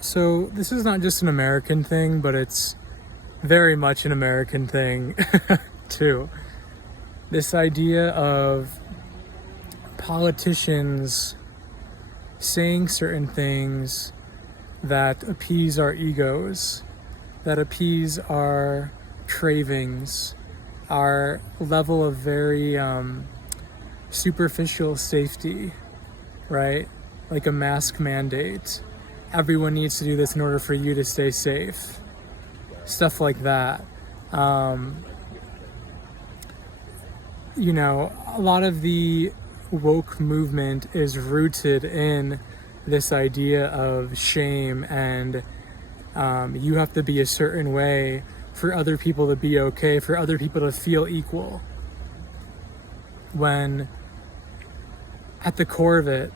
So this is not just an American thing, but it's very much an American thing too. This idea of politicians saying certain things that appease our egos, that appease our cravings, our level of very superficial safety, right? Like a mask mandate. Everyone needs to do this in order for you to stay safe. Stuff like that. A lot of the woke movement is rooted in this idea of shame and you have to be a certain way for other people to be okay, for other people to feel equal. When at the core of it,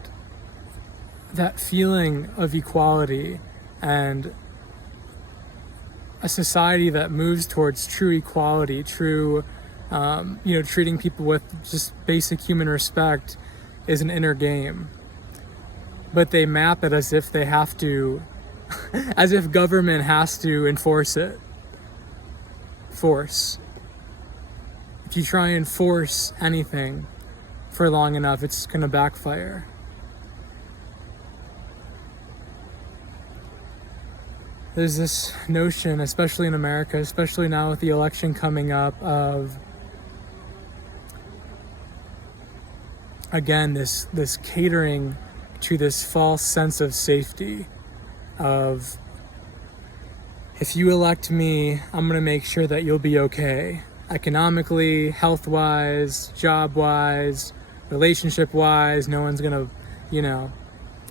that feeling of equality and a society that moves towards true equality, true, treating people with just basic human respect is an inner game. But they map it as if they have to, as if government has to enforce it. Force. If you try and force anything for long enough, it's going to backfire. There's this notion, especially in America, especially now with the election coming up, of, again, this catering to this false sense of safety of, if you elect me, I'm going to make sure that you'll be okay. Economically, health-wise, job-wise, relationship-wise, no one's going to,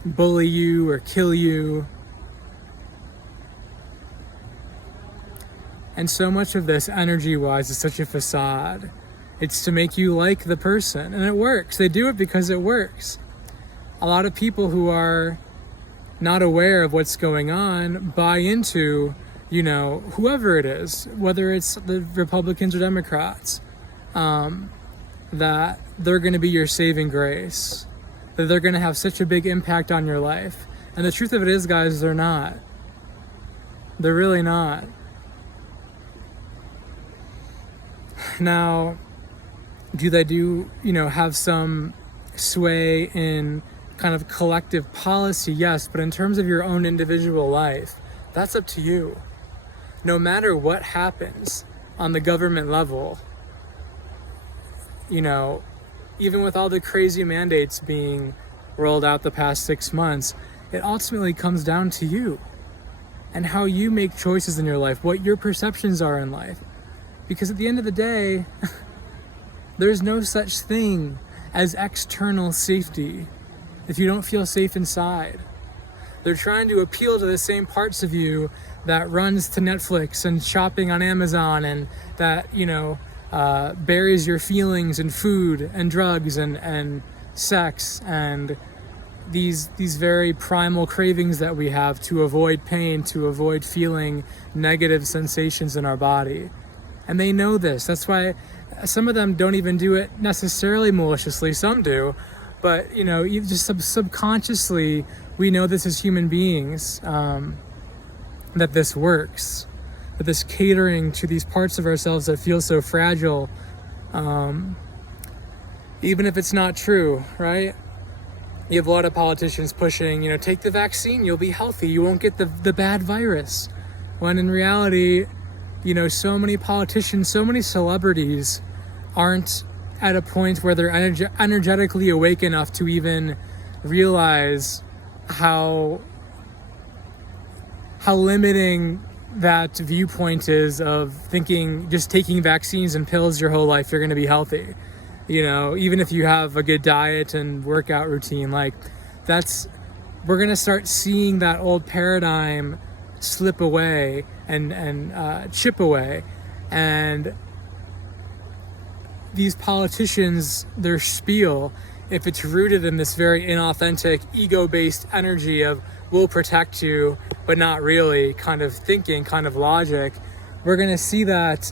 bully you or kill you. And so much of this, energy-wise, is such a facade. It's to make you like the person, and it works. They do it because it works. A lot of people who are not aware of what's going on buy into, whoever it is, whether it's the Republicans or Democrats, that they're going to be your saving grace, that they're going to have such a big impact on your life. And the truth of it is, guys, they're not. They're really not. Now, do they have some sway in kind of collective policy? Yes, but in terms of your own individual life, that's up to you. No matter what happens on the government level, even with all the crazy mandates being rolled out the past 6 months, it ultimately comes down to you and how you make choices in your life, what your perceptions are in life. Because at the end of the day, there's no such thing as external safety if you don't feel safe inside. They're trying to appeal to the same parts of you that runs to Netflix and shopping on Amazon, and that, buries your feelings in food and drugs and sex and these very primal cravings that we have to avoid pain, to avoid feeling negative sensations in our body. And they know this. That's why some of them don't even do it necessarily maliciously. Some do. But, you just subconsciously, we know this as human beings, that this works. That this catering to these parts of ourselves that feel so fragile, even if it's not true, right? You have a lot of politicians pushing, take the vaccine, you'll be healthy, you won't get the bad virus. When in reality, so many politicians, so many celebrities aren't at a point where they're energetically awake enough to even realize how limiting that viewpoint is of thinking just taking vaccines and pills your whole life, you're going to be healthy. Even if you have a good diet and workout routine, we're going to start seeing that old paradigm slip away and chip away. And these politicians, their spiel, if it's rooted in this very inauthentic, ego-based energy of we'll protect you, but not really kind of thinking, kind of logic, we're going to see that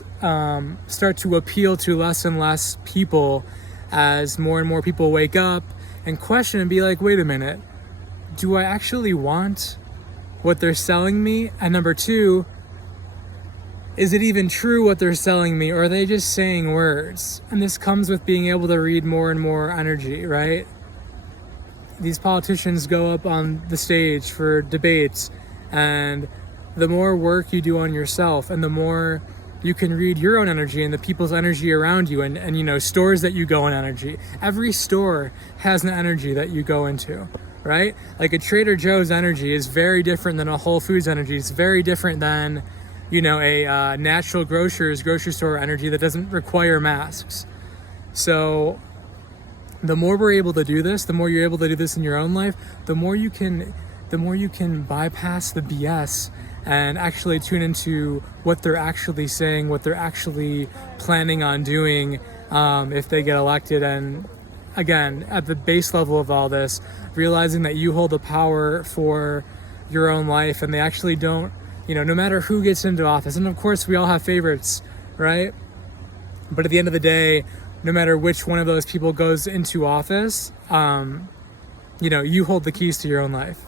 start to appeal to less and less people as more and more people wake up and question and be like, wait a minute, do I actually want what they're selling me? And number two, is it even true what they're selling me, or are they just saying words? And this comes with being able to read more and more energy, right? These politicians go up on the stage for debates, and the more work you do on yourself and the more you can read your own energy and the people's energy around you, and you know, stores that you go in energy. Every store has an energy that you go into, right? Like a Trader Joe's energy is very different than a Whole Foods energy. It's very different than, you know, a natural grocery store energy that doesn't require masks. So the more we're able to do this, the more you're able to do this in your own life, the more you can bypass the BS and actually tune into what they're actually saying, what they're actually planning on doing if they get elected. And again, at the base level of all this, realizing that you hold the power for your own life, and they actually don't, you know, no matter who gets into office, and of course we all have favorites, right? But at the end of the day, no matter which one of those people goes into office, you know, you hold the keys to your own life.